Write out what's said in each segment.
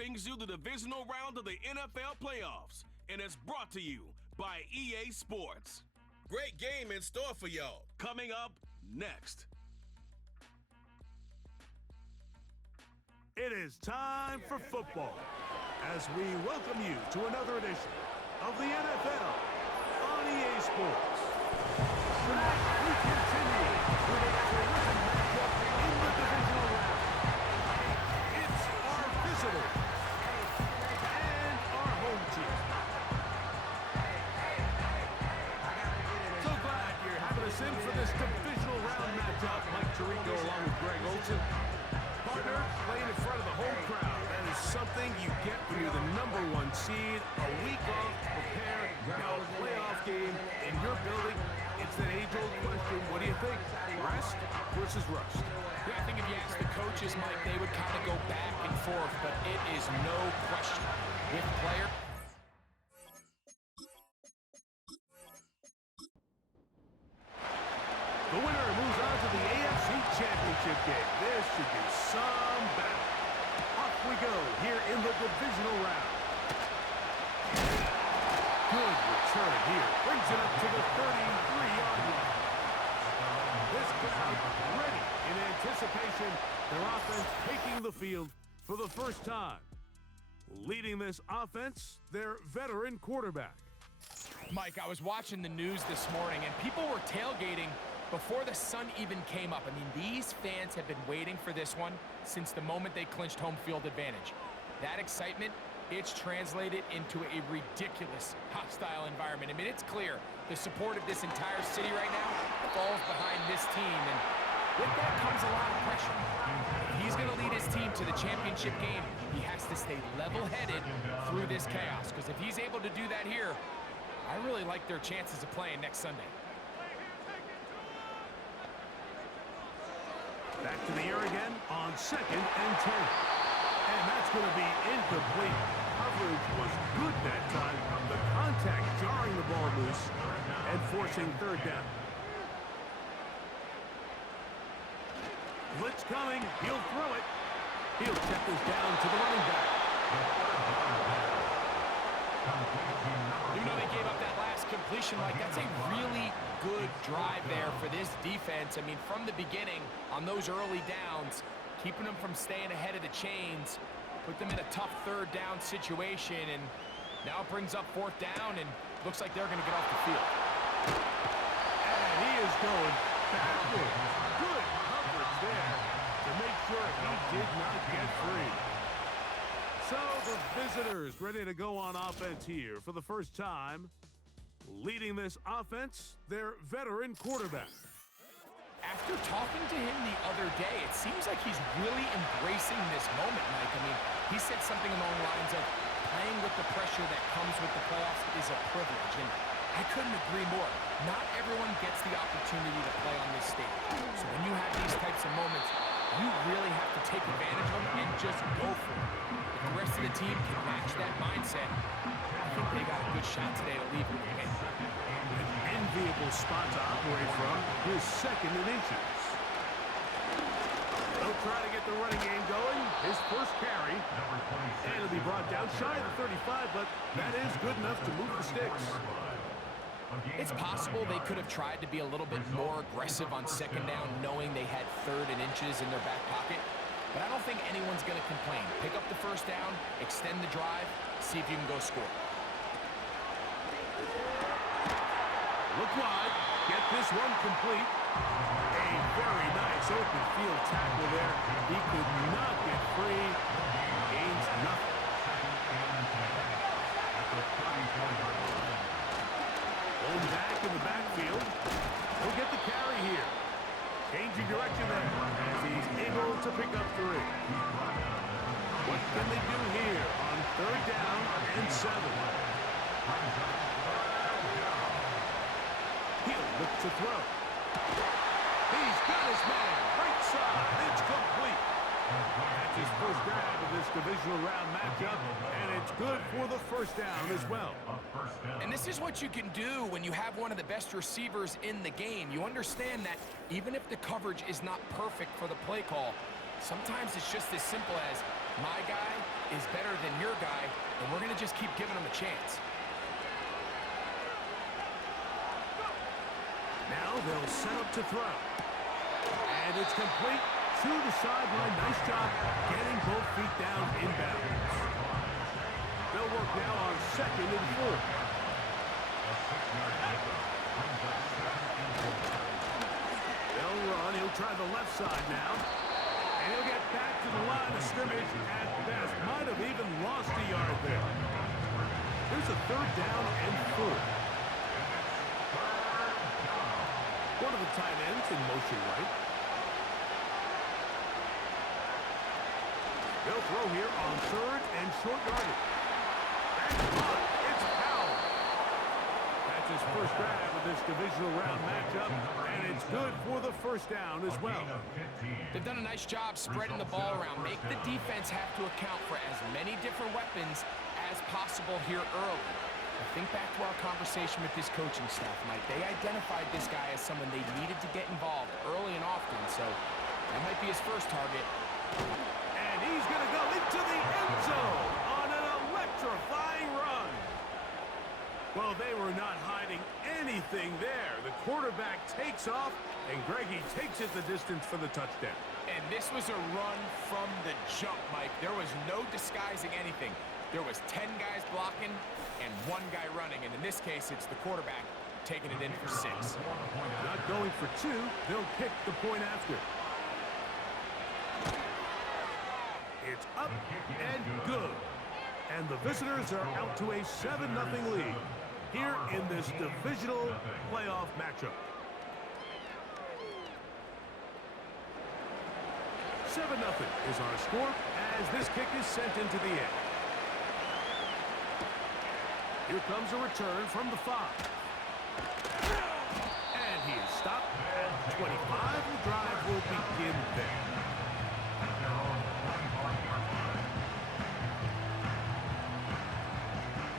brings you the divisional round of the NFL playoffs, and it's brought to you by EA Sports. Great game in store for y'all. Coming up next. It is time for football as we welcome you to another edition of the NFL on EA Sports. Tonight we continue with a terrific matchup in the divisional round. It's our visitors and our home team. So glad you're having us in for this divisional round matchup. Mike Tirico along with Greg Olsen. Partner, playing in front of the home crowd. That is something you get when you're the #1 seed. A week off to prepare. Now a playoff game in your building. It's that age-old question. What do you think? Rest versus rust? Yeah, I think if you ask the coaches, Mike, they would kind of go back and forth, but it is no question. With player. The winner moves on to the AFC Championship game. This should be some battle. Off we go here in the divisional round. Good return here. Brings it up to the 33-yard line. This crowd ready in anticipation. Their offense taking the field for the first time. Leading this offense, their veteran quarterback. Mike, I was watching the news this morning, and people were tailgating before the sun even came up. I mean, these fans have been waiting for this one since the moment they clinched home field advantage. That excitement, it's translated into a ridiculous hostile environment. I mean, it's clear the support of this entire city right now falls behind this team, and with that comes a lot of pressure. If he's going to lead his team to the championship game, he has to stay level-headed through this chaos, because if he's able to do that here, I really like their chances of playing next Sunday. Back to the air again on 2nd and 10. And that's going to be incomplete. Coverage was good that time. The contact jarring the ball loose and forcing 3rd down. Blitz coming. He'll throw it. He'll check this down to the running back. Even though they gave up that last completion, Mike, that's a really good drive there for this defense. I mean, from the beginning, on those early downs, keeping them from staying ahead of the chains, put them in a tough 3rd down situation, and now it brings up 4th down, and looks like they're going to get off the field. And he is going backward. Good coverage there to make sure he did not get free. So the visitors ready to go on offense here for the first time. Leading this offense, their veteran quarterback. After talking to him the other day, it seems like he's really embracing this moment, Mike. I mean, he said something along the lines of playing with the pressure that comes with the playoffs is a privilege, and I couldn't agree more. Not everyone gets the opportunity to play on this stage. So when you have these types of moments, you really have to take advantage of them and just go for it. If the rest of the team can match that mindset, I think they got a good shot today to leave with the game. An enviable spot to operate from. His 2nd in inches. They'll try to get the running game going. His first carry. And it'll be brought down shy of the 35, but that is good enough to move the sticks. It's possible they could have tried to be a little bit more aggressive on 2nd down, knowing they had 3rd and inches in their back pocket. But I don't think anyone's going to complain. Pick up the 1st down, extend the drive, see if you can go score. Look wide. Get this one complete. A very nice open field tackle there. He could not get free. Gains nothing. Hold back in the backfield. He'll get the carry here. Changing direction there as he's able to pick up 3. What can they do here on 3rd down and 7? He'll look to throw. He's got his man. Right side. It's complete. That's his first grab of this divisional round matchup, and it's good for the 1st down as well. And this is what you can do when you have one of the best receivers in the game. You understand that even if the coverage is not perfect for the play call, Sometimes it's just as simple as my guy is better than your guy, and we're going to just keep giving him a chance. Now they'll set up to throw. And it's complete to the sideline. Nice job getting both feet down inbounds. They'll work now on 2nd and 4. They'll run. He'll try the left side now. And he'll get back to the line of scrimmage at best. Might have even lost a yard there. Here's a 3rd down and 4. One of the tight ends in motion right. They'll throw here on 3rd and short yardage. And it's Powell. That's his first grab of this divisional round matchup, and it's good for the first down as well. They've done a nice job spreading the ball around. Make the defense have to account for as many different weapons as possible here early. Think back to our conversation with this coaching staff, Mike. They identified this guy as someone they needed to get involved early and often, so that might be his first target. And he's going to go into the end zone on an electrifying run. Well, they were not hiding anything there. The quarterback takes off, and Greggy takes it the distance for the touchdown. And this was a run from the jump, Mike. There was no disguising anything. There was 10 guys blocking and 1 guy running, and in this case, it's the quarterback taking it in for 6. Not going for 2. They'll kick the point after. It's up and good. And the visitors are out to a 7-0 lead here in this divisional playoff matchup. 7-0 is our score as this kick is sent into the air. Here comes a return from the 5. And he is stopped at 25. The drive will begin there.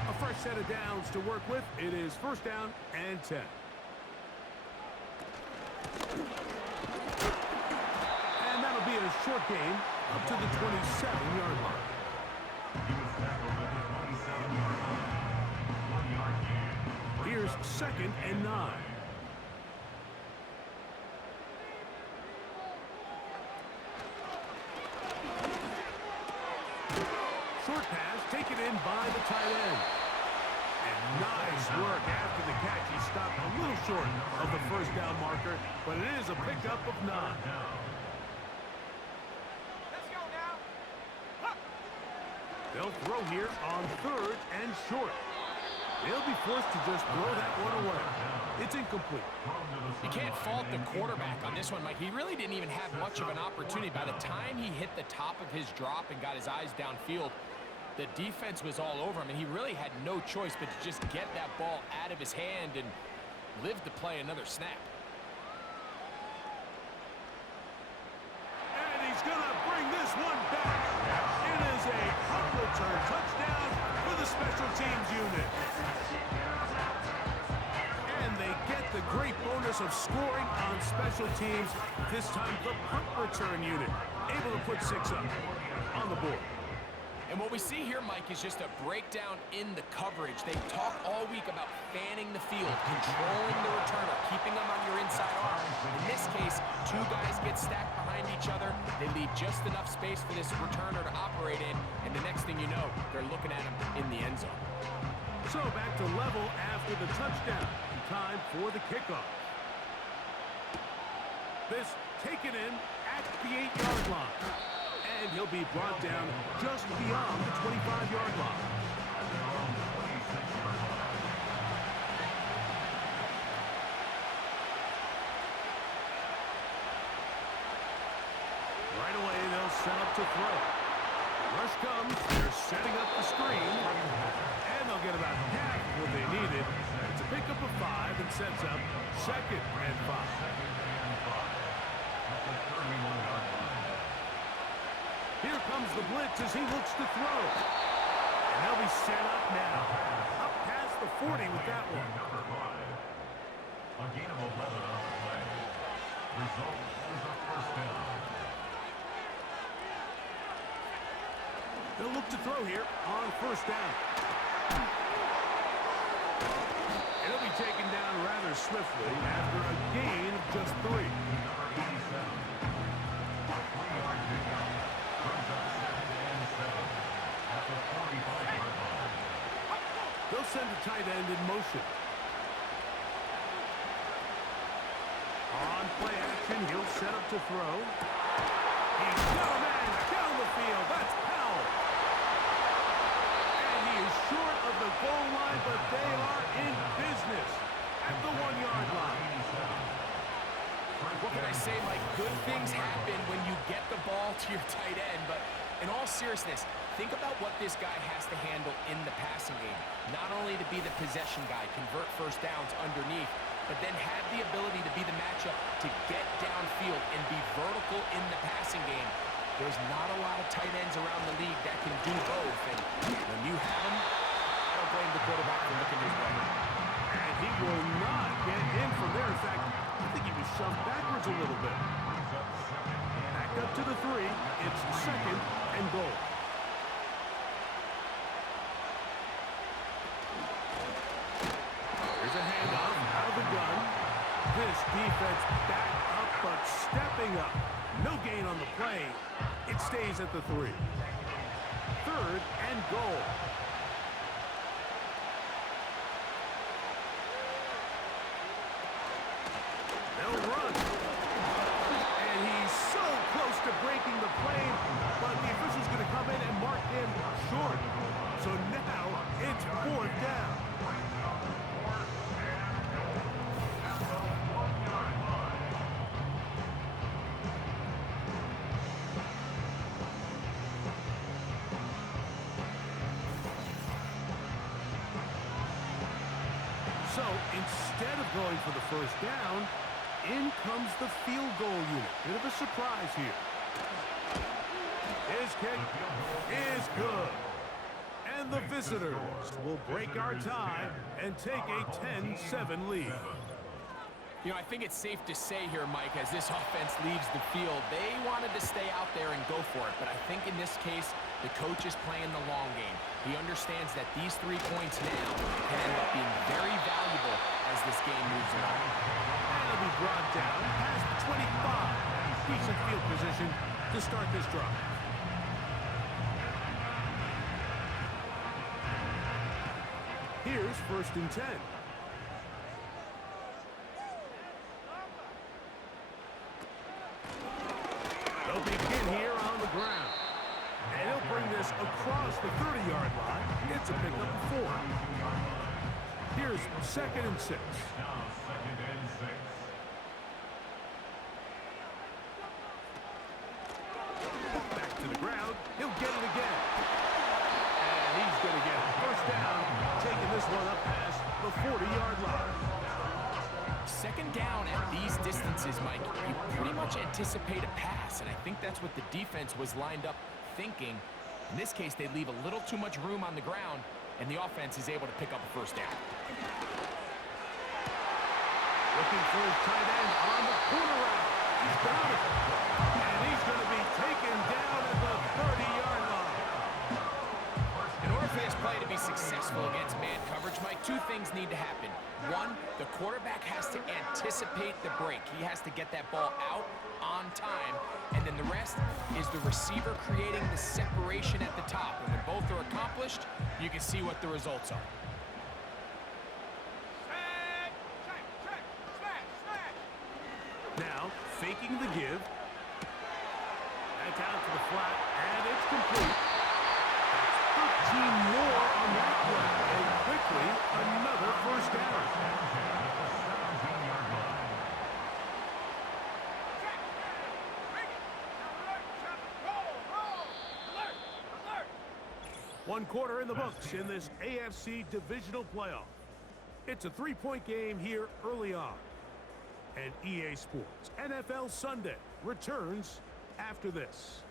A fresh set of downs to work with. It is 1st down and 10. And that'll be a short gain up to the 27-yard line. Here's 2nd and 9. Short pass taken in by the tight end. And nice work after the catch. He stopped a little short of the 1st down marker, but it is a pickup of 9. Let's go now. They'll throw here on 3rd and short. They'll be forced to just throw that one away. It's incomplete. You can't fault the quarterback on this one, Mike. He really didn't even have much of an opportunity. By the time he hit the top of his drop and got his eyes downfield, the defense was all over him, and he really had no choice but to just get that ball out of his hand and live to play another snap. And he's going to bring this one back. It is a punt return touchdown for the special teams unit. And they get the great bonus of scoring on special teams. This time the punt return unit able to put 6 up on the board. And what we see here, Mike, is just a breakdown in the coverage. They talk all week about fanning the field, controlling the returner, keeping them on your inside arm. In this case, 2 guys get stacked behind each other. They leave just enough space for this returner to operate in, and the next thing you know, they're looking at him in the end zone. So back to level after the touchdown. Time for the kickoff. This taken in at the 8-yard line. And he'll be brought down just beyond the 25-yard line. Right away, they'll set up to throw. Rush comes. They're setting up the screen. And they'll get about half what they needed. It's a pickup of 5 and sets up 2nd and 5. Here comes the blitz as he looks to throw. And they'll be set up now. Up past the 40 with that one. A gain of 11 on the play. Result is a 1st down. They'll look to throw here on first down. It'll be taken down rather swiftly after a gain of just 3. They'll send a tight end in motion. On play action, he'll set up to throw. He's got a man down the field. That's Powell. And he is short of the goal line, but they are in business at the 1-yard line. What can I say, Mike? Good things happen when you get the ball to your tight end, but in all seriousness, think about what this guy has to handle in the passing game. Not only to be the possession guy, convert first downs underneath, but then have the ability to be the matchup to get downfield and be vertical in the passing game. There's not a lot of tight ends around the league that can do both, and when you have them, I don't blame the quarterback for looking his way. And he will not get in from there. In fact, I think he was shoved backwards a little bit. Back up to the 3. It's 2nd and goal. Here's a handoff out of the gun. This defense back up, but stepping up. No gain on the play. It stays at the 3. 3rd and goal. They'll run. And he's so close to breaking the play, but the official's going to come in and mark him short. So now it's 4th down. So instead of going for the first down, in comes the field goal unit. Bit of a surprise here. His kick is good. And the visitors will break our tie and take a 10-7 lead. You know, I think it's safe to say here, Mike, as this offense leaves the field, they wanted to stay out there and go for it. But I think in this case, the coach is playing the long game. He understands that these 3 points now can end up being very valuable as this game moves along. And it'll be brought down past the 25. Decent field position to start this drive. Here's 1st and 10. They'll begin here on the ground. And he'll bring this across the 30-yard line. It's a pickup of 4. Here's 2nd and 6. Back to the ground. He'll get it again. And he's going to get it. First down, taking this one up past the 40-yard line. 2nd down at these distances, Mike, you pretty much anticipate a pass, and I think that's what the defense was lined up thinking. In this case, they leave a little too much room on the ground, and the offense is able to pick up a first down. Looking for his tight end on the corner route. He's got it. And he's going to be taken down at the 30-yard line. In order for this play to be successful against man coverage, Mike, 2 things need to happen. 1, the quarterback has to anticipate the break. He has to get that ball out on time. And then the rest is the receiver creating the separation at the top. And when both are accomplished, you can see what the results are. Now, faking the give. That's out to the flat, and it's complete. That's 13 more on that play. And quickly, another first down. One quarter in the books in this AFC divisional playoff. It's a 3-point game here early on. And EA Sports NFL Sunday returns after this.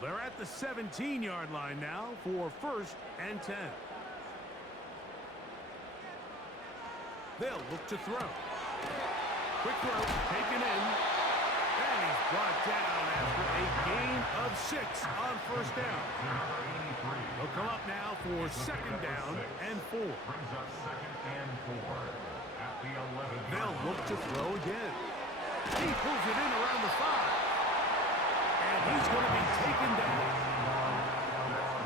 They're at the 17-yard line now for 1st and 10. They'll look to throw. Quick throw, taken in. And he's brought down after a gain of 6 on first down. They'll come up now for second down and 4. Brings up second and 4 at the 11. They'll look to throw again. He pulls it in around the 5. And he's going to be taken down.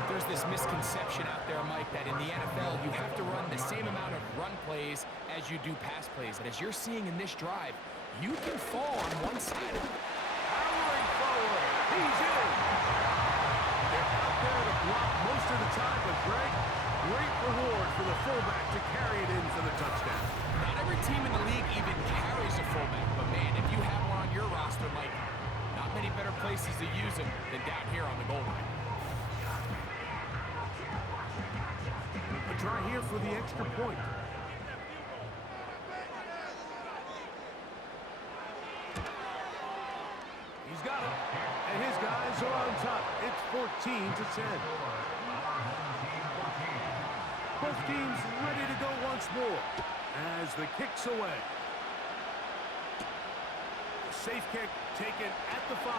There's this misconception out there, Mike, that in the NFL you have to run the same amount of run plays as you do pass plays. And as you're seeing in this drive, you can fall on one side of it. Powering forward. He's in. They're out there to block most of the time, but Greg, great reward for the fullback to carry it in for the touchdown. Not every team in the league even carries a fullback, but man, if you have one on your roster, Mike, not many better places to use him than down here on the goal line. A try here for the extra point. He's got it. And his guys are on top. It's 14-10. Both teams ready to go once more as the kick's away. A safe kick taken at the 5.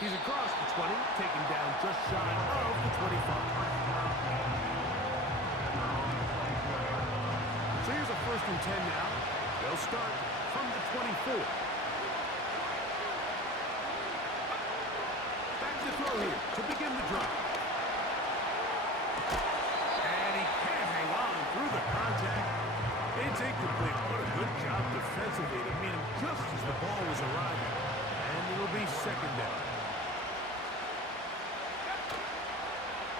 He's across the 20, taken down just shy of the 25. So here's a 1st and 10 now. They'll start from the 24. Back to throw here to begin the drive. And he can't hang on through the contact. It's incomplete. What a good job defensively to meet him just as the ball was arriving. And it'll be second down.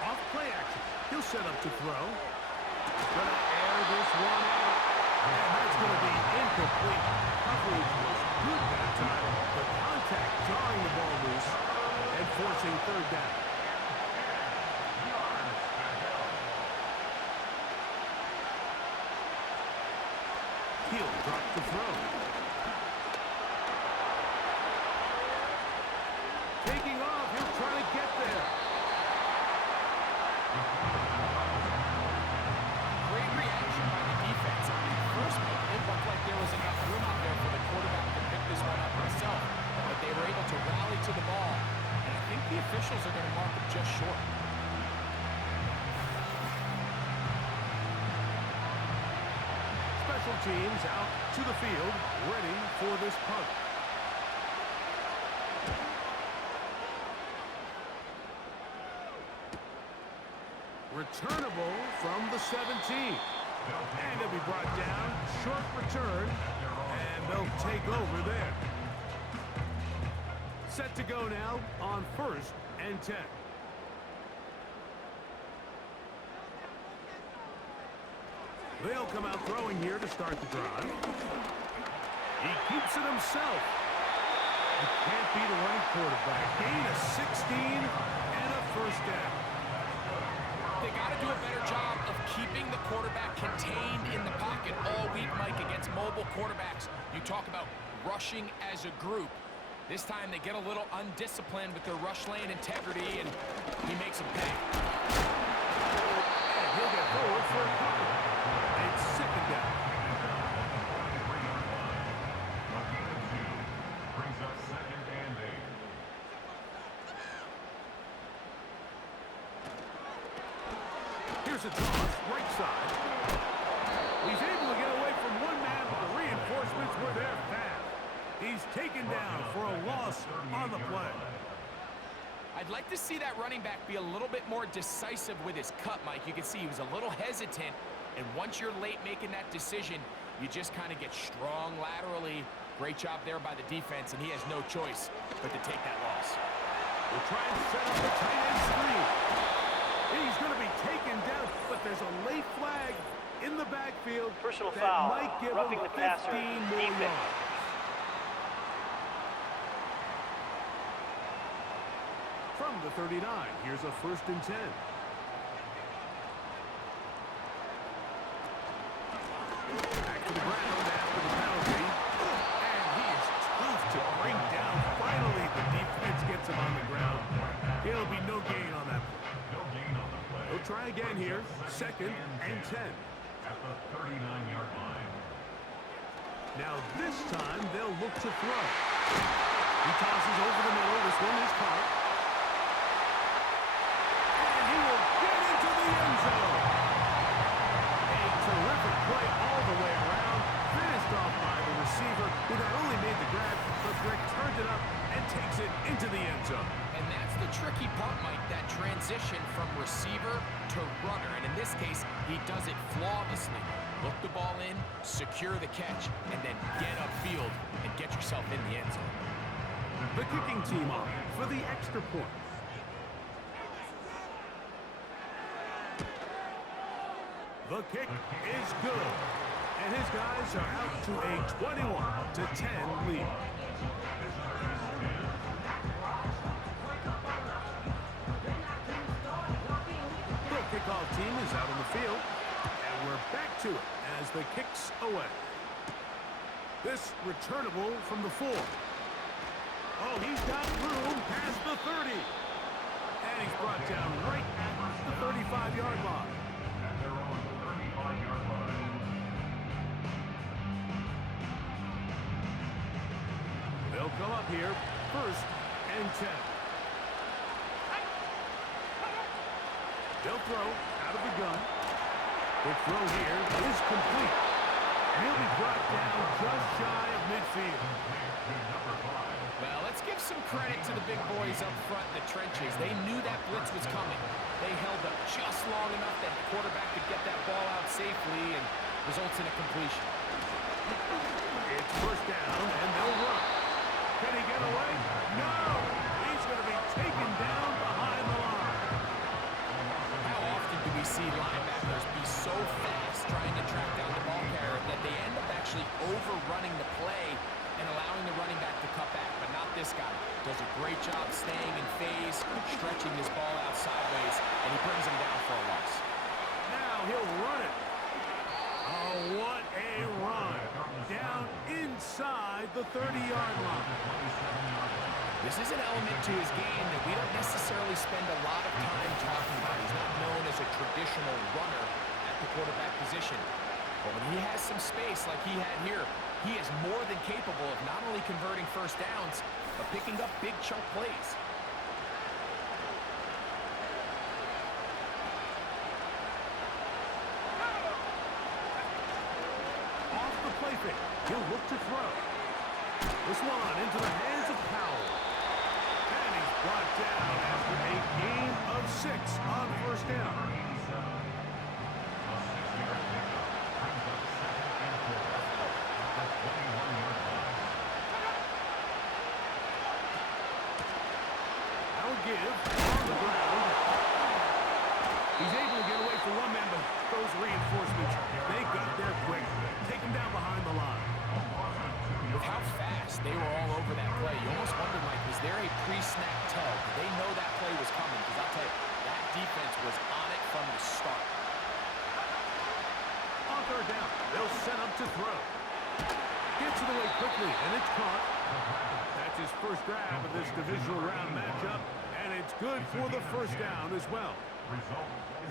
Off play action. He'll set up to throw. Gonna air this one out. And that's gonna be incomplete. Coverage was good that time. The contact jarring the ball loose and forcing third down. He'll drop the throw. Taking off. He'll try to get there. Great reaction by the defense. At first, Mike, it looked like there was enough room out there for the quarterback to pick this one up himself, but they were able to rally to the ball, and I think the officials are going to mark him just short. Special teams out to the field, ready for this punt. Returnable from the 17. And it'll be brought down. Short return. And they'll take over there. Set to go now on 1st and 10. They'll come out throwing here to start the drive. He keeps it himself. You can't beat a running quarterback. Gain of 16 and a first down. They got to do a better job of keeping the quarterback contained in the pocket all week, Mike, against mobile quarterbacks. You talk about rushing as a group. This time they get a little undisciplined with their rush lane integrity, and he makes them pay. And he'll get forward for a couple. It's second down. Brings up second and 8. Here's a toss, right side. He's able to get away from one man, but the reinforcements were there fast. He's taken down for a loss on the play. I'd like to see that running back be a little bit more decisive with his cut, Mike. You can see he was a little hesitant, and once you're late making that decision, you just kind of get strong laterally. Great job there by the defense, and he has no choice but to take that loss. We'll try and set up the tight end screen. He's going to be taken down, but there's a late flag in the backfield Personal that foul, might give roughing him the passer, 15 more defense. yards. From the 39, here's a 1st and 10. Back to the ground after the penalty. And he is tough to bring down. Finally, the defense gets him on the ground. It'll be no gain on that play. No gain on the play. They'll try again here. 2nd and 10. At the 39-yard line. Now this time they'll look to throw. He tosses over the middle. This one is caught. And he will get into the end zone. A terrific play all the way around. Finished off by the receiver, who not only made the grab, but Greg turned it up and takes it into the end zone. And that's the tricky part, Mike, that transition from receiver to runner. And in this case, he does it flawlessly. Look the ball in, secure the catch, and then get upfield and get yourself in the end zone. The kicking team on for the extra point. The kick is good. And his guys are out to a 21-10 lead. The kickoff team is out on the field. And we're back to it as the kick's away. This returnable from the 4. Oh, he's got room past the 30. And he's brought down right at the 35-yard line. And they're on the 35-yard line. They'll come up here, 1st and 10. They'll throw out of the gun. The throw here is complete. And he'll be brought down just shy of midfield. Well, let's give some credit to the big boys up front in the trenches. They knew that blitz was coming. They held up just long enough that the quarterback could get that ball out safely and results in a completion. It's 1st down, and they'll run. Can he get away? No! He's going to be taken down behind the line. How often do we see linebackers be so fast trying to track down the ball carrier that they end up actually overrunning the play and allowing the running back to cut back? But not this guy. Does a great job staying in phase, stretching his ball out sideways, and he brings him down for a loss. Now he'll run it. Oh, what a run. Down inside the 30-yard line. This is an element to his game that we don't necessarily spend a lot of time talking about. He's not known as a traditional runner at the quarterback position. But when he has some space like he had here, he is more than capable of not only converting 1st downs, but picking up big chunk plays. Off the play fake. He'll look to throw. This one into the hands of Powell. And he's brought down after a gain of 6 on 1st down. Give on the ground. He's able to get away from one man, but those reinforcements, they got there quick. Take him down behind the line. With how fast they were all over that play, you almost wondered, like, was there a pre-snap tug? Did they know that play was coming? Because I'll tell you, that defense was on it from the start. On 3rd down, they'll set up to throw. Gets it away quickly, and it's caught. That's his 1st grab of this divisional round matchup. And it's good for the 1st down as well.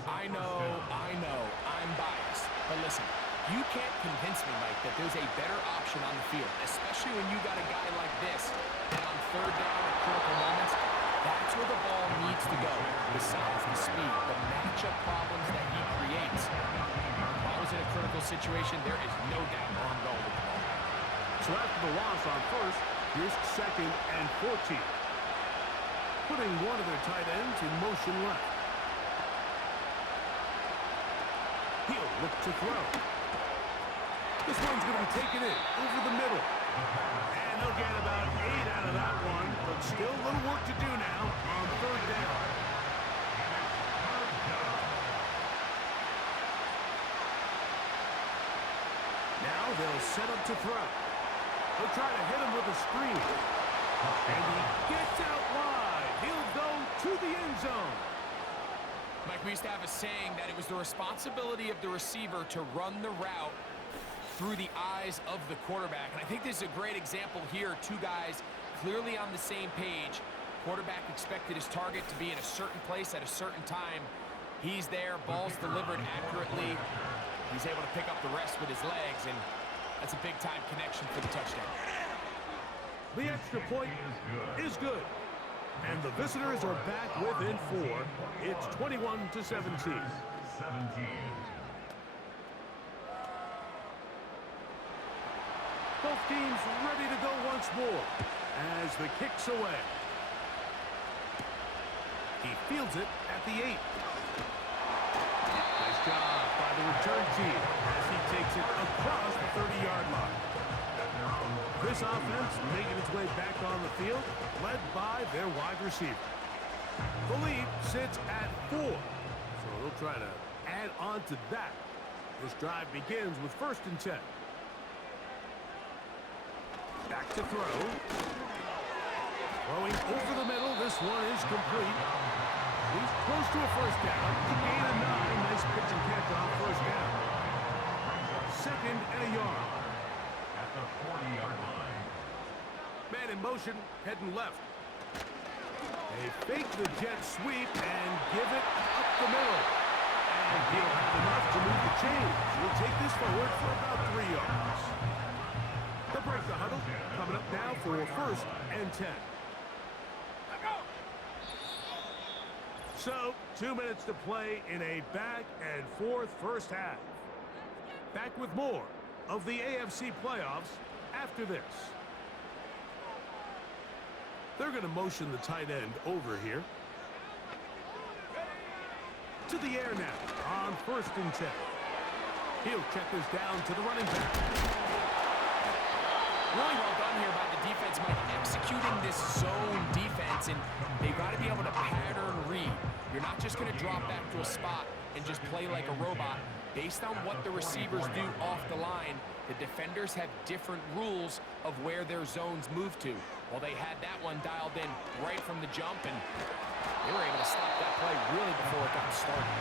I know, I'm biased. But listen, you can't convince me, Mike, that there's a better option on the field, especially when you got a guy like this that on 3rd down at critical moments, that's where the ball needs to go. Besides the speed, the matchup problems that he creates. If I was in a critical situation, there is no doubt where I'm going with the ball. So after the loss on 1st, here's 2nd and 14. Putting one of their tight ends in motion left. He'll look to throw. This one's going to be taken in over the middle. And they'll get about 8 out of that one, but still a little work to do now on 3rd down. Now they'll set up to throw. They'll try to hit him with a screen. And he gets out wide. He'll go to the end zone. Mike, we used to have a saying that it was the responsibility of the receiver to run the route through the eyes of the quarterback. And I think this is a great example here. 2 guys clearly on the same page. Quarterback expected his target to be in a certain place at a certain time. He's there, ball's delivered accurately. He's able to pick up the rest with his legs, and That's a big-time connection for the touchdown. The extra point is good. And the visitors are back within 4. It's 21-17. Both teams ready to go once more as the kick's away. He fields it at the 8. Nice job by the return team as he takes it across the 30-yard line. This offense making its way back on the field, led by their wide receiver. The lead sits at 4, so they'll try to add on to that. This drive begins with 1st and 10. Back to throw. Throwing over the middle. This one is complete. He's close to a 1st down. The gain of 9. Nice pitch and catch on 1st down. 2nd and a yard. At the 40-yard line. Man in motion, heading left. They fake the jet sweep and give it up the middle. And he'll have enough to move the chains. He'll take this forward for about 3 yards. They'll break the huddle. Coming up now for 1st and 10. So, 2 minutes to play in a back-and-forth first half. Back with more of the AFC playoffs after this. They're going to motion the tight end over here. To the air now on 1st and 10. He'll check this down to the running back. Really well done here by the defense, Mike, executing this zone defense, and they've got to be able to pattern read. You're not just going to drop back to a spot and just play like a robot. Based on what the receivers do off the line, the defenders have different rules of where their zones move to. Well, they had that one dialed in right from the jump, and they were able to stop that play really before it got started.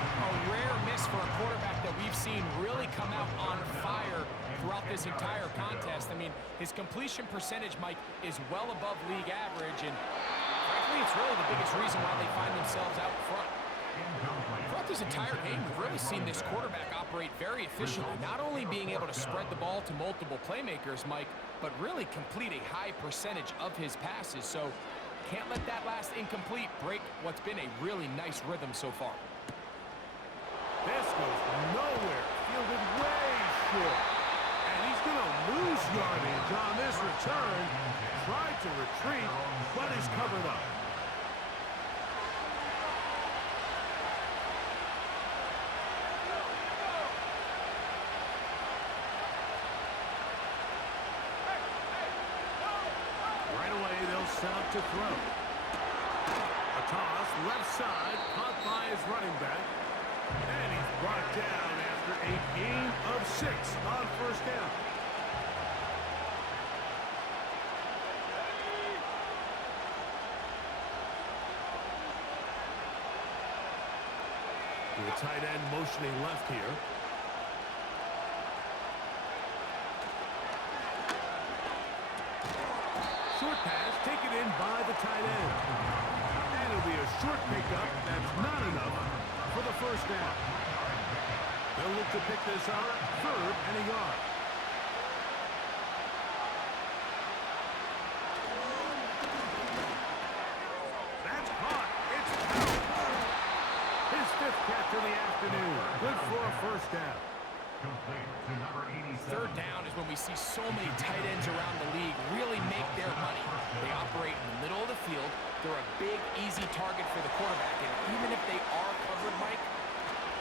A rare miss for a quarterback that we've seen really come out on fire throughout this entire contest. I mean, his completion percentage, Mike, is well above league average, and frankly, it's really the biggest reason why they find themselves out front. Throughout this entire game, we've really seen this quarterback operate very efficiently, not only being able to spread the ball to multiple playmakers, Mike, but really complete a high percentage of his passes. So can't let that last incomplete break what's been a really nice rhythm so far. This goes nowhere. Fielded way short. And he's going to lose yardage on this return. Tried to retreat, but is covered up. Right away, they'll set up to throw. A toss, left side, caught by his running back. And he's brought down after a gain of 6 on 1st down. The tight end motioning left here. Short pass taken in by the tight end. And it'll be a short pickup. That's not enough for the 1st down. They'll look to pick this up 3rd and a yard. That's caught. It's out. His 5th catch of the afternoon. Good for a 1st down. Complete to number 87. 3rd down is when we see so many tight ends around the league really make their money. They operate in the middle of the field. They're a big, easy target for the quarterback. And even if they are covered, Mike,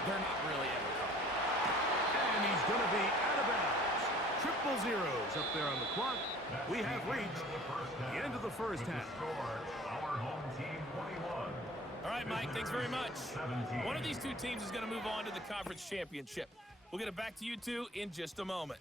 they're not really ever covered. And he's going to be out of bounds. Triple zeros up there on the clock. We have reached the end of the first half. Our home team 21. All right, Mike, thanks very much. One of these two teams is going to move on to the conference championship. We'll get it back to you two in just a moment.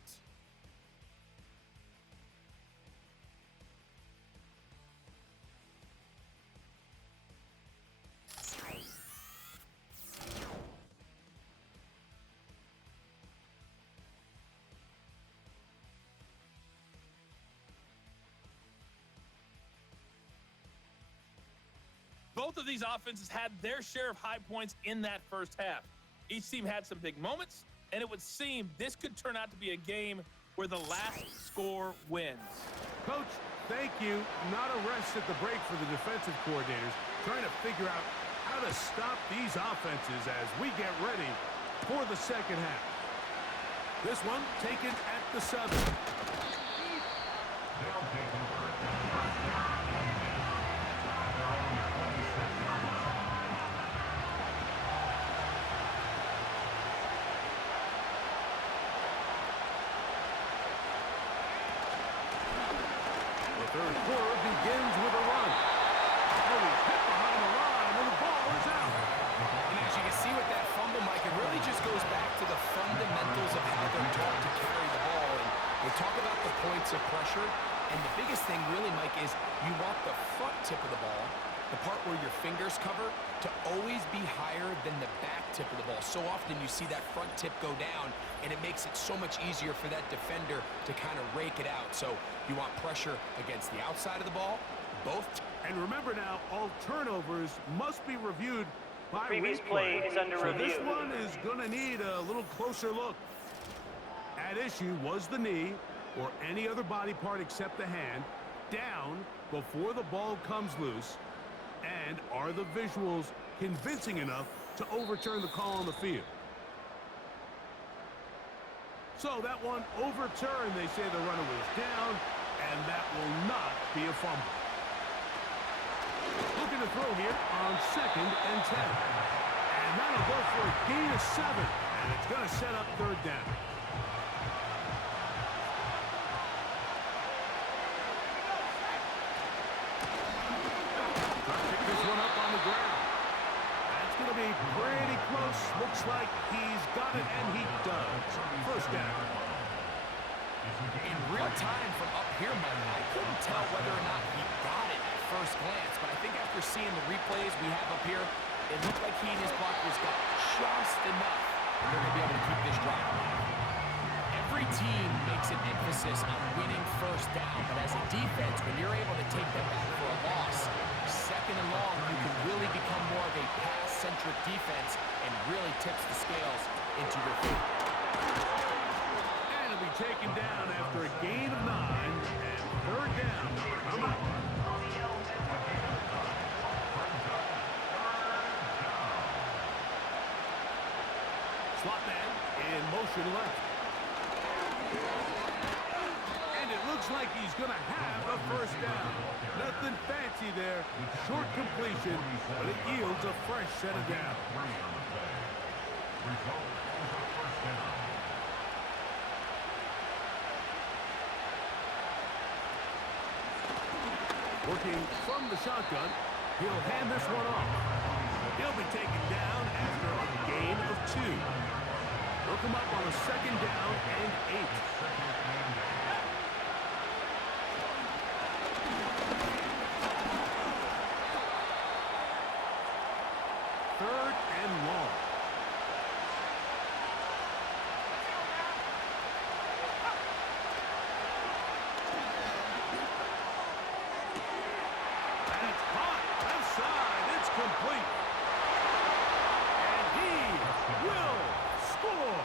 Both of these offenses had their share of high points in that first half. Each team had some big moments, and it would seem this could turn out to be a game where the last score wins. Coach, thank you. Not a rest at the break for the defensive coordinators, trying to figure out how to stop these offenses as we get ready for the second half. This one taken at the 7. Third quarter begins with a run. Oh, he's hit behind the line, and the ball is out. And as you can see with that fumble, Mike, it really just goes back to the fundamentals of how they're taught to carry the ball. And they talk about the points of pressure, and the biggest thing really, Mike, is you want the front tip of the ball, the part where your fingers cover, to always be higher than the back tip of the ball. So often you see that front tip go down, and it makes it so much easier for that defender to kind of rake it out. So you want pressure against the outside of the ball, both. And remember now, all turnovers must be reviewed by Previous replay. play is under so review. This one is going to need a little closer look. At issue was the knee, or any other body part except the hand, down before the ball comes loose. And are the visuals convincing enough to overturn the call on the field? So that one overturned. They say the runner was down, and that will not be a fumble. Looking to throw here on 2nd and 10. And that'll go for a gain of 7. And it's going to set up 3rd down. Pick this one up on the ground. That's going to be pretty close. Looks like he's got it, and he does. 1st down. In real time from up here, Mike, I couldn't tell whether or not he got it at first glance, but I think after seeing the replays we have up here, it looked like he and his blockers got just enough, and they're going to be able to keep this drive alive. Every team makes an emphasis on winning 1st down, but as a defense, when you're able to take them back for a loss, 2nd and long, you can really become more of a pass-centric defense and really tips the scales into your favor. Be taken down after a gain of 9 and 3rd down. Slot man in motion left. And it looks like he's going to have a 1st down. Nothing fancy there. Short completion, but it yields a fresh set of downs. Result is a 1st down. Working from the shotgun, he'll hand this one off. He'll be taken down after a gain of 2. They'll come up on a 2nd down and 8. 3rd and long. Complete. And he will score.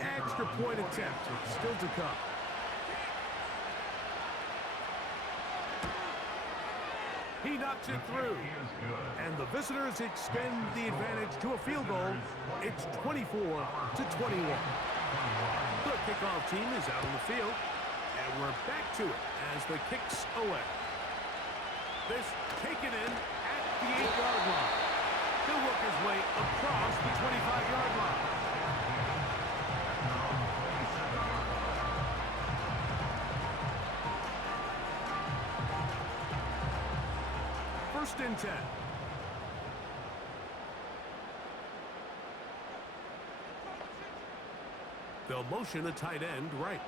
Extra point attempt still to come. He knocks it through. And the visitors extend the advantage to a field goal. It's 24-21. The kickoff team is out on the field. And we're back to it as the kicks away. This taken in at the 8-yard line. He'll work his way across the 25-yard line. First and 10. They'll motion a tight end right.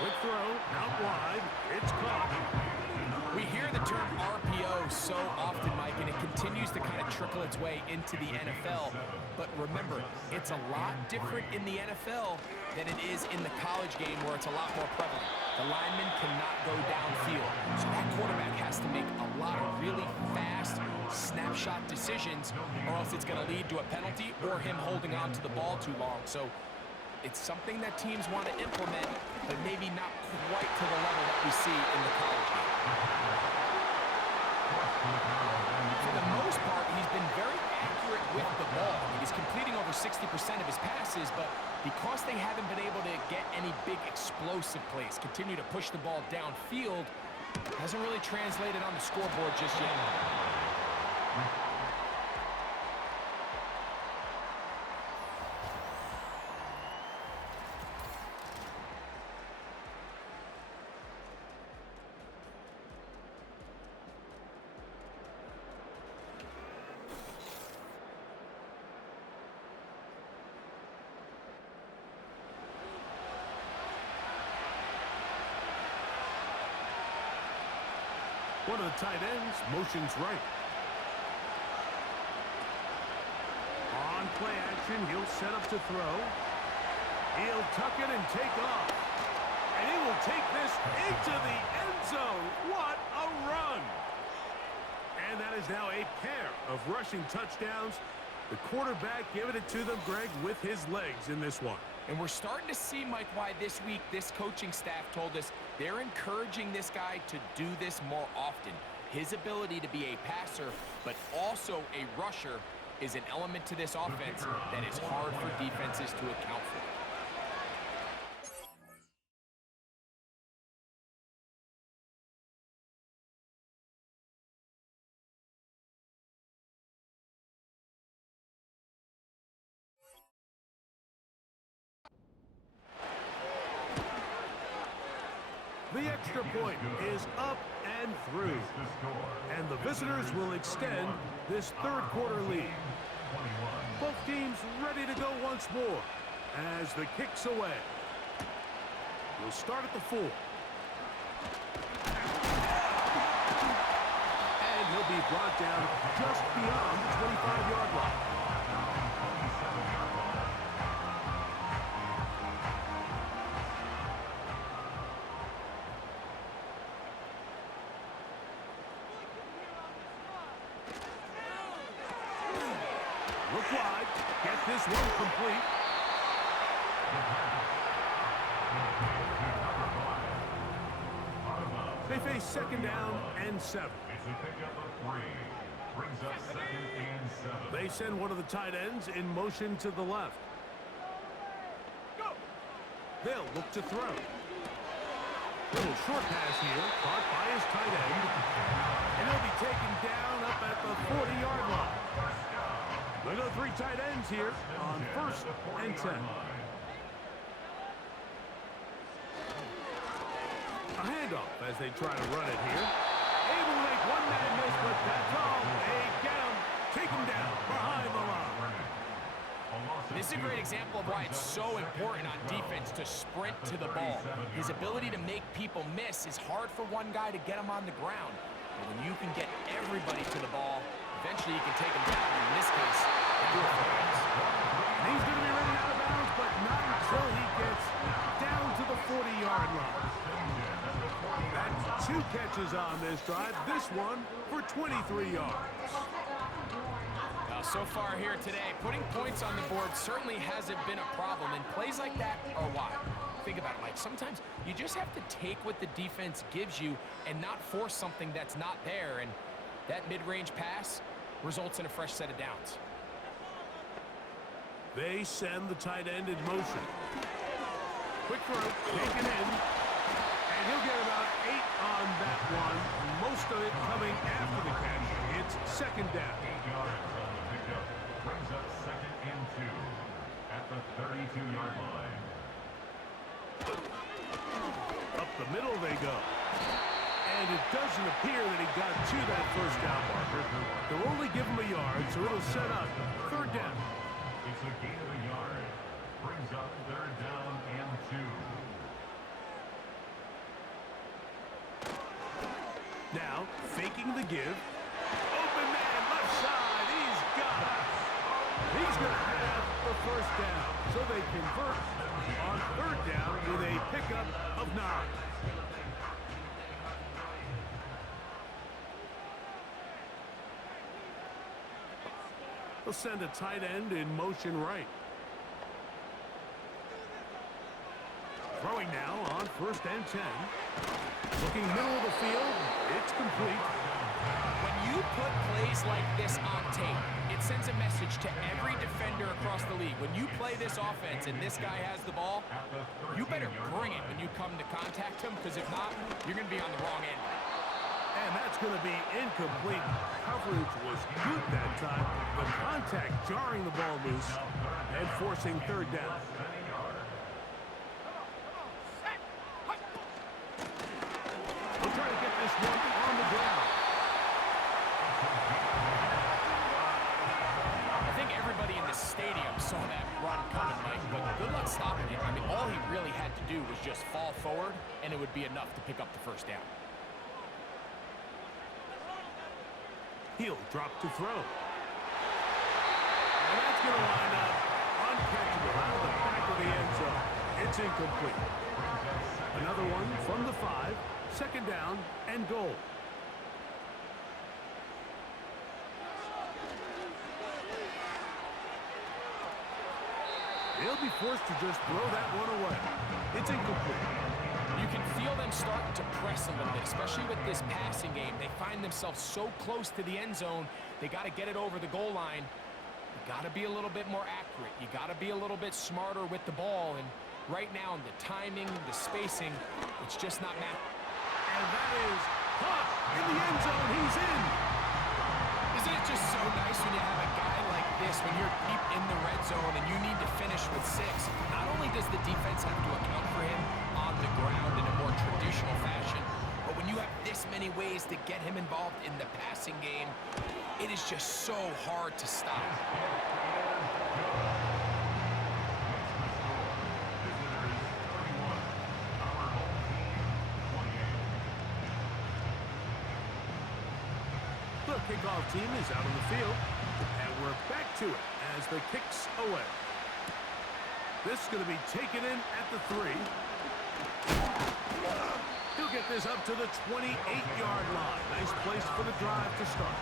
Quick throw, out wide. It's caught. We hear the term RPO so often, Mike, and it continues to kind of trickle its way into the NFL. But remember, it's a lot different in the NFL than it is in the college game where it's a lot more prevalent. The lineman cannot go downfield. So that quarterback has to make a lot of really fast snapshot decisions, or else it's going to lead to a penalty or him holding on to the ball too long. So it's something that teams want to implement, but maybe not quite to the level that we see in the college game. For the most part, he's been very accurate with the ball. He's completing over 60% of his passes, but because they haven't been able to get any big explosive plays, continue to push the ball downfield, hasn't really translated on the scoreboard just yet. One of the tight ends motions right. On play action, he'll set up to throw. He'll tuck it and take off. And he will take this into the end zone. What a run! And that is now a pair of rushing touchdowns. The quarterback giving it to them, Greg, with his legs in this one. And we're starting to see, Mike, why this week this coaching staff told us they're encouraging this guy to do this more often. His ability to be a passer, but also a rusher, is an element to this offense that is hard for defenses to account for. The extra point is up and through. And the visitors will extend this third quarter lead. Both teams ready to go once more as the kick's away. We'll start at the 4. And he'll be brought down just beyond the 25-yard line. Look wide. Get this one complete. They face second down and 7. It's a pickup of 3. Brings up second and 7. They send one of the tight ends in motion to the left. They'll look to throw. Little short pass here, caught by his tight end. And he'll be taken down up at the 40-yard line. They go 3 tight ends here on 1st and 10. A handoff as they try to run it here. Able to make one man miss, but that's all. They get him, take him down behind the line. This is a great example of why it's so important on defense to sprint to the ball. His ability to make people miss is hard for one guy to get him on the ground. But when you can get everybody to the ball, eventually you can take him down. In this case, do it for him. He's going to be running out of bounds, but not until he gets down to the 40-yard line. That's 2 catches on this drive. This one for 23 yards. So far here today, putting points on the board certainly hasn't been a problem, and plays like that are why. Think about it, Mike. Sometimes you just have to take what the defense gives you and not force something that's not there, and that mid-range pass results in a fresh set of downs. They send the tight end in motion. Quick throw, taken in, and he'll get about 8 on that one, most of it coming after the catch. It's second down. 8 yards on the pickup. Brings up second and 2 at the 32-yard line. Up the middle they go. And it doesn't appear that he got to that first down marker. They'll only give him a yard, so it'll set up third down. It's a gain of a yard. Brings up third down and 2. Now, faking the give. Open man, left side. He's got it. He's going to have the first down. So they convert on third down with a pickup of 9. They'll send a tight end in motion right. Throwing now on 1st and 10. Looking middle of the field. It's complete. When you put plays like this on tape, it sends a message to every defender across the league. When you play this offense and this guy has the ball, you better bring it when you come to contact him, because if not, you're going to be on the wrong end. And that's going to be incomplete. Coverage was good that time. The contact jarring the ball loose and forcing 3rd down. We'll try to get this one on the ground. I think everybody in the stadium saw that run coming, Mike, but good luck stopping it. I mean, all he really had to do was just fall forward, and it would be enough to pick up the 1st down. He'll drop to throw. And that's going to line up uncatchable out of the back of the end zone. It's incomplete. Another one from the 5. 2nd down and goal. He'll be forced to just throw that one away. It's incomplete. You can feel them starting to press a little bit, especially with this passing game. They find themselves so close to the end zone, they got to get it over the goal line. You got to be a little bit more accurate. You got to be a little bit smarter with the ball. And right now, the timing, the spacing, it's just not matching. And that is caught in the end zone. He's in. Isn't it just so nice when you have a guy like this, when you're deep in the red zone and you need to finish with 6? Not only does the defense have to account for him on the ground in a more traditional fashion, but when you have this many ways to get him involved in the passing game, it is just so hard to stop. The kickoff team is out on the field, and we're back to it as the kick's away. This is going to be taken in at the 3. He'll get this up to the 28-yard line. Nice place for the drive to start.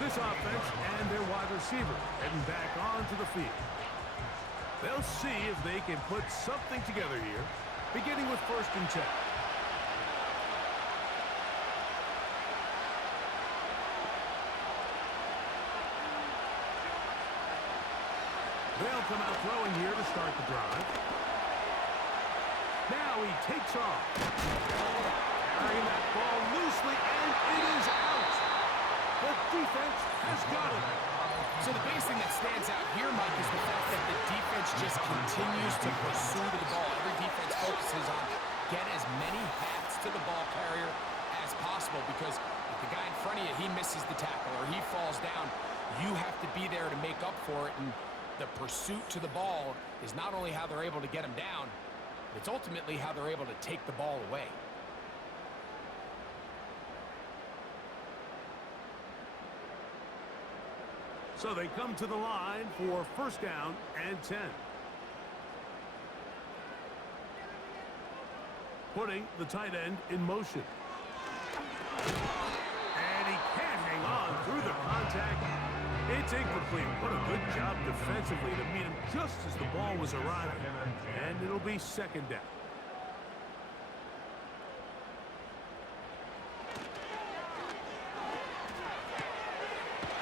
This offense and their wide receiver heading back onto the field. They'll see if they can put something together here, beginning with 1st and 10. They'll come out throwing here to start the drive. Now he takes off. Carrying that ball loosely, and it is out. The defense has got it. So the biggest thing that stands out here, Mike, is the fact that the defense just continues to pursue the ball. Every defense focuses on get as many hats to the ball carrier as possible, because if the guy in front of you, he misses the tackle or he falls down, you have to be there to make up for it. And the pursuit to the ball is not only how they're able to get him down, it's ultimately how they're able to take the ball away. So they come to the line for 1st down and 10. Putting the tight end in motion. And he can't hang on through the contact. It's incomplete. What a good job defensively to meet him just as the ball was arriving. And it'll be 2nd down.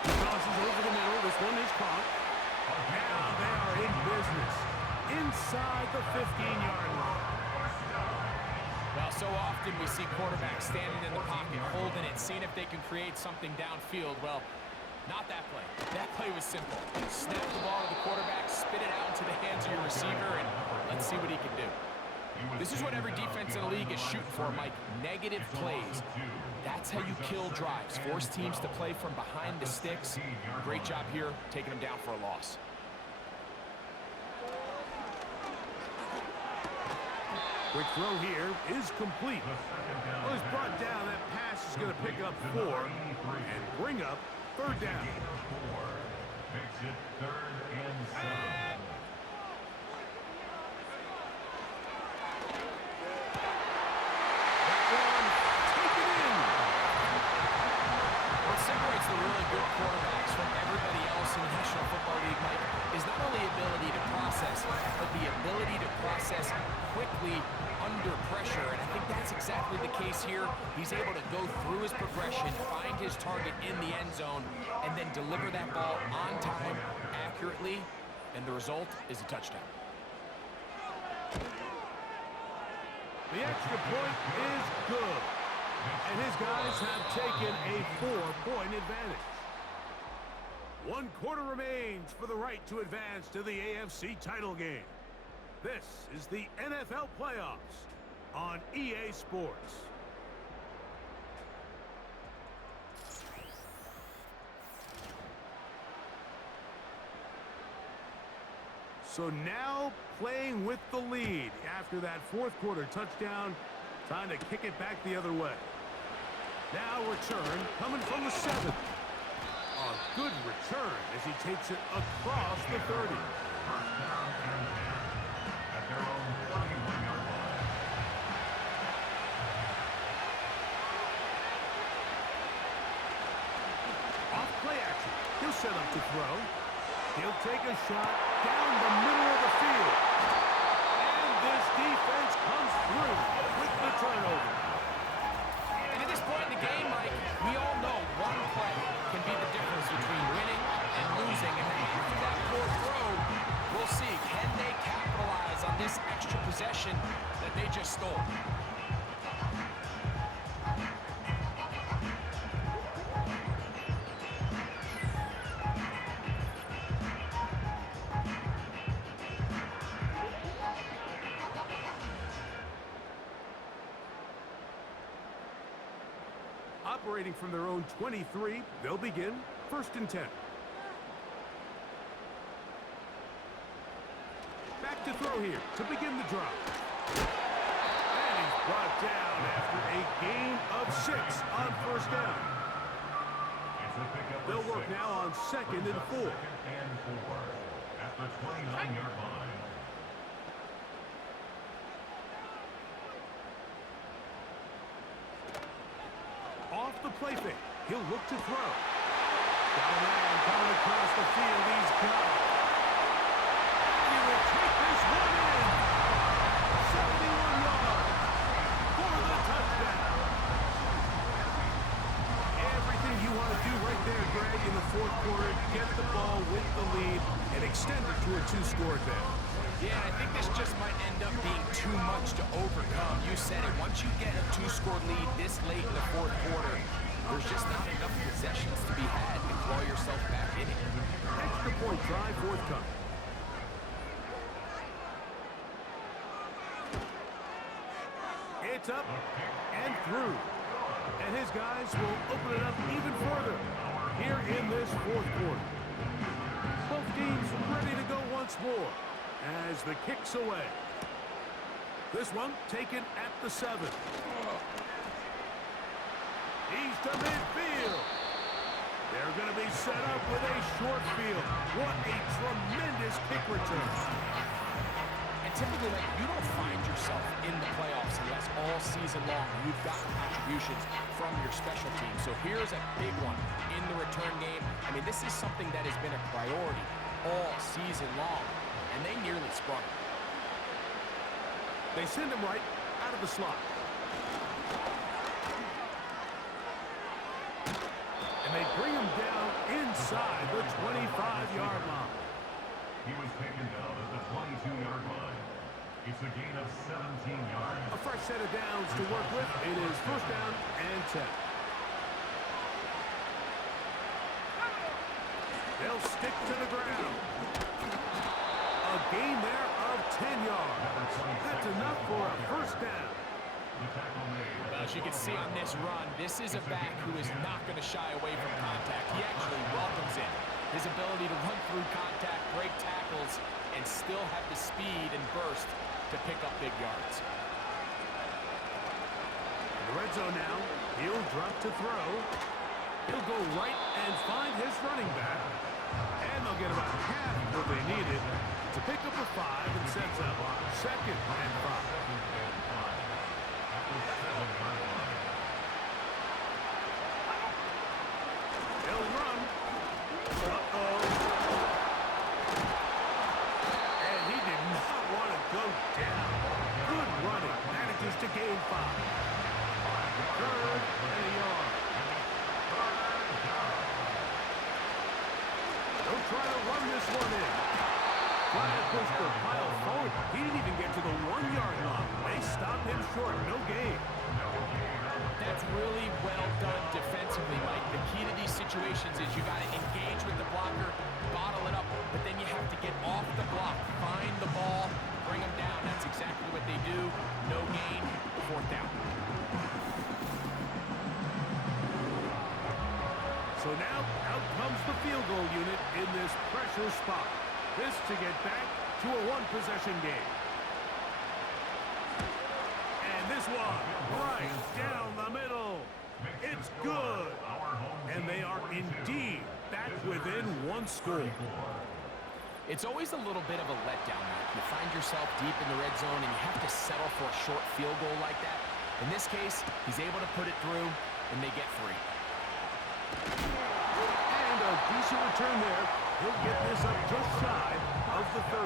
Crosses over the middle. This one is caught. Now they are in business inside the 15-yard line. Well, so often we see quarterbacks standing in the pocket, holding it, seeing if they can create something downfield. Well, not that play. That play was simple. Snap the ball to the quarterback, spit it out into the hands of your receiver, and let's see what he can do. This is what every defense in the league is shooting for, Mike. Negative plays. That's how you kill drives. Force teams to play from behind the sticks. Great job here, taking them down for a loss. Quick throw here is complete. Well, he's brought down. That pass is going to pick up 4 and bring up third down. Makes it 3rd and 7. Separates the really good quarterbacks from everybody else in the National Football League, Mike, is not only ability to process, but the ability to process quickly under pressure. And I think that's exactly the case here. He's able to go through his progression, find his target in the end zone, and then deliver that ball on time, accurately, and the result is a touchdown. The extra point is good. And his guys have taken a 4-point advantage. 1 quarter remains for the right to advance to the AFC title game. This is the NFL playoffs on EA Sports. So now playing with the lead after that 4th quarter touchdown, time to kick it back the other way. Now return coming from the 7th. A good return as he takes it across the 30. At their own 31-yard line. Off play action. He'll set up to throw. He'll take a shot down the middle of the field. And this defense comes through with the turnover. And at this point in the game, Mike, we all know one play can be the difference between winning and losing. And then after that 4th throw, we'll see, can they capitalize on this extra possession that they just stole? Operating from their own 23, they'll begin 1st and 10. Back to throw here to begin the drive. And he's brought down after a gain of 6 on 1st down. They'll work now on 2nd and 4. At the 29-yard line. Off the play fake. He'll look to throw. Down and coming across the field. He's got it. He will take this one in. 71 yards for the touchdown. Everything you want to do right there, Greg, in the 4th quarter. Get the ball with the lead and extend it to a 2-score advantage. Yeah, I think this just might end up being too much to overcome. You said it. Once you get a 2-score lead this late in the 4th quarter, there's just not enough possessions to be had to claw yourself back in it. Extra point try forthcoming. It's up and through. And his guys will open it up even further here in this 4th quarter. Both teams ready to go once more as the kick's away. This one taken at the 7. He's to midfield. They're going to be set up with a short field. What a tremendous kick return. And typically, like, you don't find yourself in the playoffs unless all season long you've gotten contributions from your special team. So here's a big one in the return game. I mean, this is something that has been a priority all season long. And they nearly sprung it. They send him right out of the slot. And they bring him down inside the 25-yard line. He was taken down at the 22-yard line. It's a gain of 17 yards. A fresh set of downs to work with. It is 1st down and 10. They'll stick to the ground. A gain there of 10 yards. That's enough for a 1st down. As you can see on this run, this is a back who is not going to shy away from contact. He actually welcomes it. His ability to run through contact, break tackles, and still have the speed and burst to pick up big yards. Red zone now. He'll drop to throw. He'll go right and find his running back. And they'll get about half what they needed to pick up a 5 and sets up 2nd and 5. They'll run. Uh-oh. And he did not want to go down. Good running. Manages to gain 5. 3rd and a yard. They'll try to run this one in. Try to push the pile forward. He didn't even get to the 1-yard line. They stop him short. No gain. That's really well done defensively, Mike. The key to these situations is you got to engage with the blocker, bottle it up, but then you have to get off the block, find the ball, bring them down. That's exactly what they do. No gain, 4th down. So now, out comes the field goal unit in this pressure spot. This to get back to a 1-possession game. And this one, right down the middle. It's good. And they are indeed back within 1 score. It's always a little bit of a letdown, Mike. You find yourself deep in the red zone and you have to settle for a short field goal like that. In this case, he's able to put it through, and they get 3. And a decent return there. He'll get this up just shy of the 30.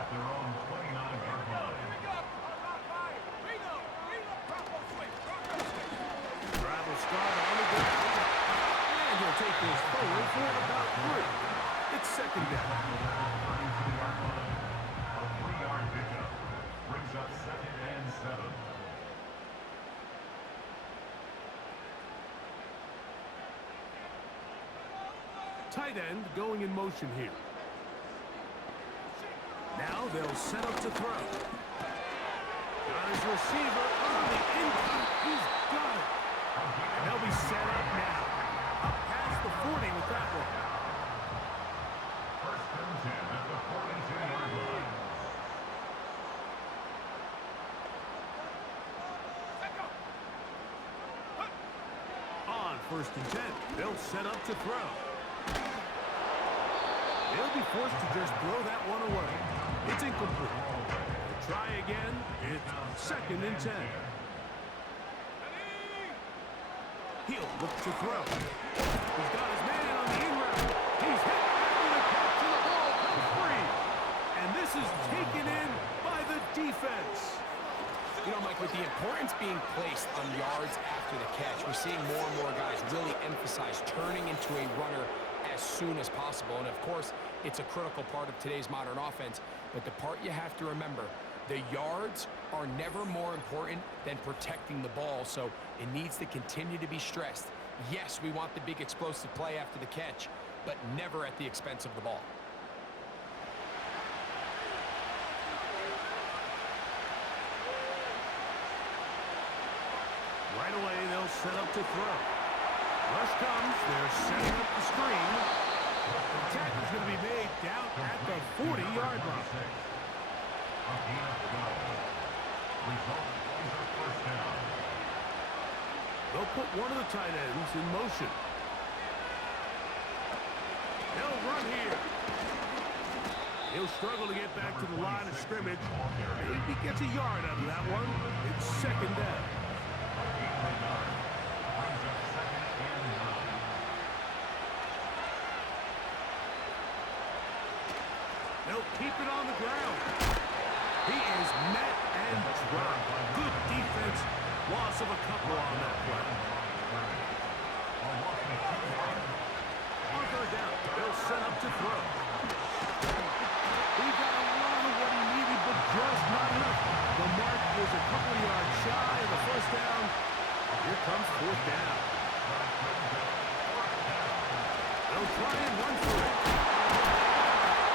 At their own 29-yard line. Drive will start on the ground. And he'll take this forward for about 3. It's 2nd down. A 3-yard pickup brings up 2nd and 7. Tight end going in motion here. Now they'll set up to throw. Got his receiver on the inside. He's got it. And they'll be set up now. Up past the 40 with that one. 1st and 10 at the 42-yard line. On 1st and 10, they'll set up to throw. They'll be forced to just throw that one away. It's incomplete. They'll try again. It's 2nd and 10. He'll look to throw. He's got his man on the in route. He's hit after the catch and the ball comes free. And this is taken in by the defense. You know, Mike, with the importance being placed on yards after the catch, we're seeing more and more guys really emphasize turning into a runner as soon as possible. And of course, it's a critical part of today's modern offense. But the part you have to remember, the yards are never more important than protecting the ball. So it needs to continue to be stressed. Yes, we want the big explosive play after the catch, but never at the expense of the ball. Right away, they'll set up to throw. Rush comes. They're setting up the screen. The tackle's going to be made down at the 40-yard line. They'll put one of the tight ends in motion. They'll run here. He'll struggle to get back to the line of scrimmage. Maybe he gets a yard out of that one. It's 2nd down. They'll keep it on the ground. He is met and dropped. Good defense. Loss of a couple on that play. On 3rd down, they'll set up to throw. He got a lot of what he needed, but just not enough. The mark is a couple yards shy of the 1st down. Here comes 4th down. They'll try and run for it.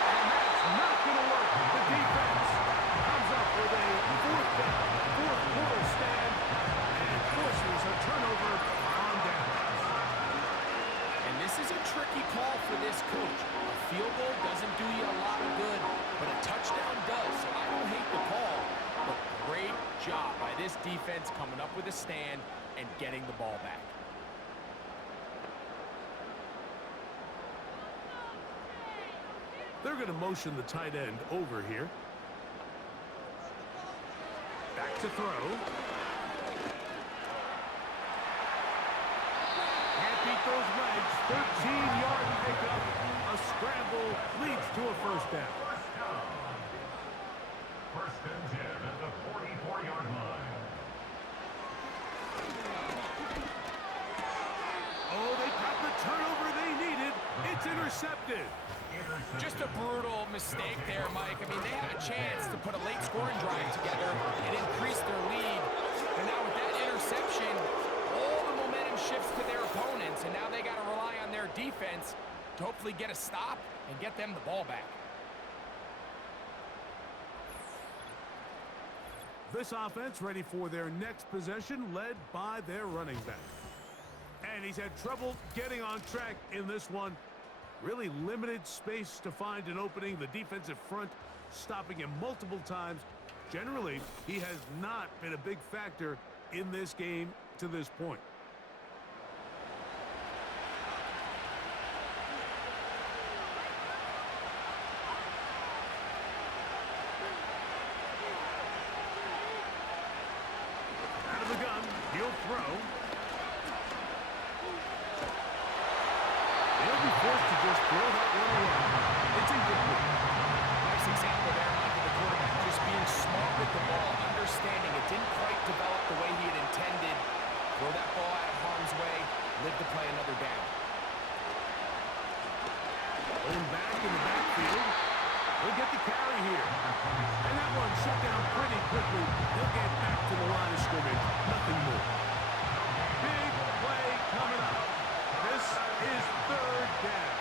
And that's not going to work. The defense comes up with a 4th down, 4th quarter stand, and forces a turnover on downs. And this is a tricky call for this coach. A field goal doesn't do you a lot of good, but a touchdown does. So I don't hate the call, but great job by this defense. defense coming up with a stand and getting the ball back. They're going to motion the tight end over here. Back to throw. Can't beat those legs. 13-yard pickup. A scramble leads to a first down. First and 10 at the 44-yard line. Oh, they got the turnover they needed. It's intercepted. Just a brutal mistake there, Mike. I mean, they had a chance to put a late scoring drive together and increase their lead. And now with that interception, all the momentum shifts to their opponents, and now they got to rely on their defense to hopefully get a stop and get them the ball back. This offense ready for their next possession, led by their running back. And he's had trouble getting on track in this one. Really limited space to find an opening. The defensive front stopping him multiple times. Generally, he has not been a big factor in this game to this point. Out of the gun, he'll throw. He'll be forced to just throw that one away. It's incomplete. Nice example there, Mike, of the quarterback just being smart with the ball, understanding it didn't quite develop the way he had intended. Throw that ball out of harm's way, live to play another down. Going back in the backfield. He'll get the carry here. And that one shut down pretty quickly. He'll get back to the line of scrimmage. Nothing more. Big play coming up. This is third down.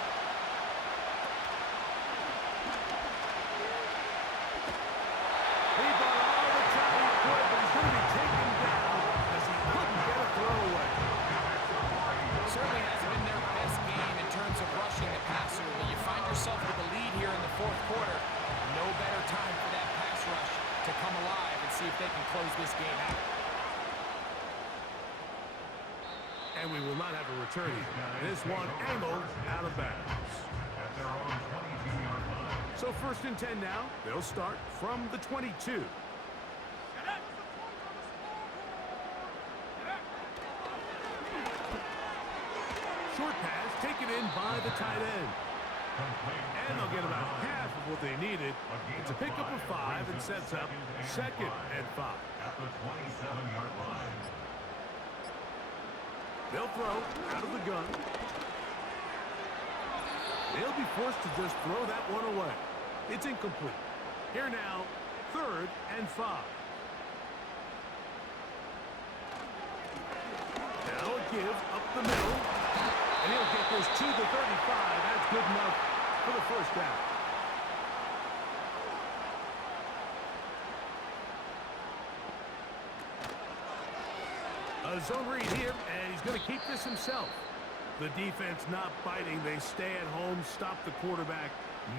He bought all the time he could, but he's going to be taken down as he couldn't get a throw away. Certainly hasn't been their best game in terms of rushing the passer. When you find yourself with a lead here in the fourth quarter, no better time for that pass rush to come alive and see if they can close this game out. And we will not have a return here. This one angled out of bounds. At their own 22-yard line. So first and 10 now. They'll start from the 22. Short pass taken in by the tight end. And they'll get about half of what they needed. It's a pickup of 5 and sets up second and 5. At the 27-yard line. They'll throw out of the gun. They'll be forced to just throw that one away. It's incomplete. Here now, third and 5. Now a give up the middle. And he'll get this to the 35. That's good enough for the first down. A zone read here, and he's going to keep this himself. The defense not biting. They stay at home, stop the quarterback.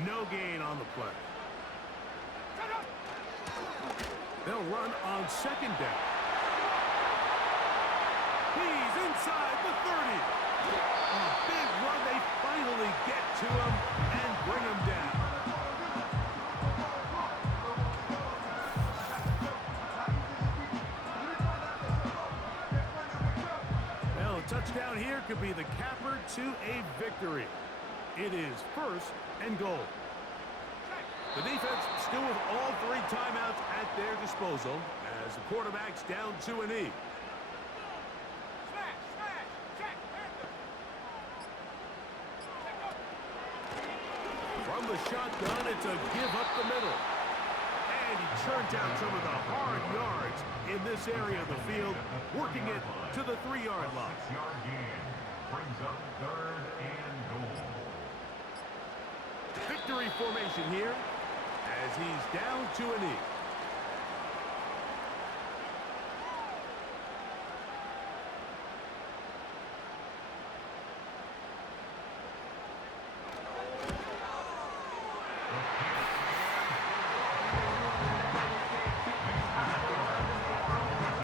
No gain on the play. They'll run on second down. He's inside the 30. A big run. They finally get to him and bring him down. Well, a touchdown here could be the capper to a victory. It is first and goal. The defense still with all 3 timeouts at their disposal as the quarterback's down to a knee. From the shotgun, it's a give up the middle. And he churned out some of the hard yards in this area of the field, working it to the 3-yard line. 6-yard gain brings up third and goal. Victory formation here as he's down to a knee.